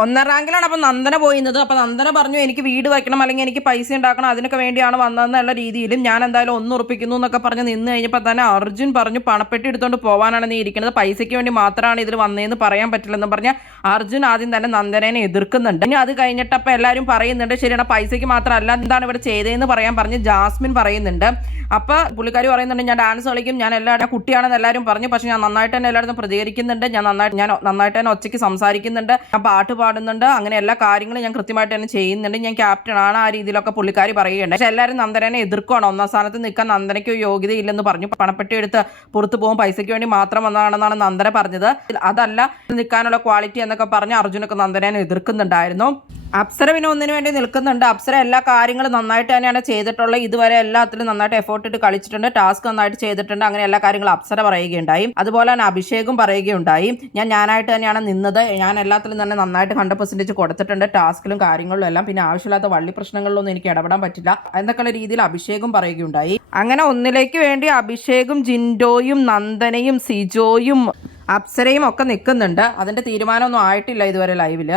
1ാം റാങ്കിലാണ്. അപ്പം നന്ദന പോയിരുന്നത്. അപ്പം നന്ദന പറഞ്ഞു എനിക്ക് വീട് വയ്ക്കണം, അല്ലെങ്കിൽ എനിക്ക് പൈസ ഉണ്ടാക്കണം, അതിനൊക്കെ വേണ്ടിയാണ് വന്നതെന്നുള്ള രീതിയിലും ഞാൻ എന്തായാലും 1 ഉറപ്പിക്കുന്നു എന്നൊക്കെ പറഞ്ഞ് നിന്ന് കഴിഞ്ഞപ്പോൾ തന്നെ അർജുൻ പറഞ്ഞു പണപ്പെട്ടി എടുത്തുകൊണ്ട് പോകാനാണ് നീ ഇരിക്കുന്നത്, പൈസയ്ക്ക് വേണ്ടി മാത്രമാണ് ഇതിൽ വന്നതെന്ന് പറയാൻ പറ്റില്ലെന്ന് പറഞ്ഞാൽ അർജുൻ ആദ്യം തന്നെ നന്ദനെ എതിർക്കുന്നുണ്ട്. ഇനി അത് കഴിഞ്ഞിട്ട് അപ്പം എല്ലാവരും പറയുന്നുണ്ട് ശരിയാണ് പൈസയ്ക്ക് മാത്രമല്ല എന്താണ് ഇവിടെ ചെയ്തതെന്ന് പറയാൻ പറഞ്ഞ് ജാസ്മിൻ പറയുന്നുണ്ട്. അപ്പോൾ പുള്ളിക്കാരി പറയുന്നുണ്ട് ഞാൻ ഡാൻസ് കളിക്കും, ഞാൻ കുട്ടിയാണെന്ന് എല്ലാവരും പറഞ്ഞു, പക്ഷെ ഞാൻ നന്നായിട്ട് തന്നെ എല്ലായിടത്തും പ്രതികരിക്കുന്നുണ്ട്, ഞാൻ നന്നായിട്ട് തന്നെ ഒച്ചയ്ക്ക് സംസാരിക്കുന്നുണ്ട്, ഞാൻ പാട്ട് പാടുന്നുണ്ട്, അങ്ങനെ എല്ലാ കാര്യങ്ങളും ഞാൻ കൃത്യമായിട്ട് തന്നെ ചെയ്യുന്നുണ്ട്, ഞാൻ ക്യാപ്റ്റൻ ആണ്, ആ രീതിയിലൊക്കെ പുള്ളിക്കാരി പറയുകയുണ്ട്. പക്ഷെ എല്ലാവരും നന്ദനെ എതിർക്കുകയാണ്. 1ാം സ്ഥാനത്ത് നിൽക്കാൻ നന്ദനയ്ക്ക് യോഗ്യതയില്ലെന്ന് പറഞ്ഞു. പണപ്പെട്ടി എടുത്ത് പുറത്ത് പോകും, പൈസയ്ക്ക് വേണ്ടി മാത്രം വന്നതാണെന്നാണ് നന്ദന പറഞ്ഞത്. അതല്ല നിൽക്കാനുള്ള ക്വാളിറ്റി എന്നൊക്കെ പറഞ്ഞ് അർജുനൊക്കെ നന്ദനെ എതിർക്കുന്നുണ്ടായിരുന്നു. അപ്സര പിന്നെ ഒന്നിനു വേണ്ടി നിൽക്കുന്നുണ്ട്. അപ്സര എല്ലാ കാര്യങ്ങളും നന്നായിട്ട് തന്നെയാണ് ചെയ്തിട്ടുള്ളത്. ഇതുവരെ എല്ലാത്തിലും നന്നായിട്ട് എഫേർട്ട് ഇട്ട് കളിച്ചിട്ടുണ്ട്, ടാസ്ക് നന്നായിട്ട് ചെയ്തിട്ടുണ്ട്, അങ്ങനെ എല്ലാ കാര്യങ്ങളും അപ്സര പറയുകയുണ്ടായി. അതുപോലെ തന്നെ അഭിഷേകും പറയുകയുണ്ടായി ഞാനായിട്ട് തന്നെയാണ് നിന്നത്, ഞാൻ എല്ലാത്തിലും തന്നെ നന്നായിട്ട് 100% കൊടുത്തിട്ടുണ്ട്, ടാസ്കിലും കാര്യങ്ങളിലും എല്ലാം, പിന്നെ ആവശ്യമില്ലാത്ത വള്ളി പ്രശ്നങ്ങളിലൊന്നും എനിക്ക് ഇടപെടാൻ പറ്റില്ല എന്നൊക്കെയുള്ള രീതിയിൽ അഭിഷേകും പറയുകയുണ്ടായി. അങ്ങനെ ഒന്നിലേക്ക് വേണ്ടി അഭിഷേകും ജിൻഡോയും നന്ദനയും സിജോയും അപ്സരയും ഒക്കെ നിൽക്കുന്നുണ്ട്. അതിന്റെ തീരുമാനമൊന്നും ആയിട്ടില്ല ഇതുവരെ ലൈവില്.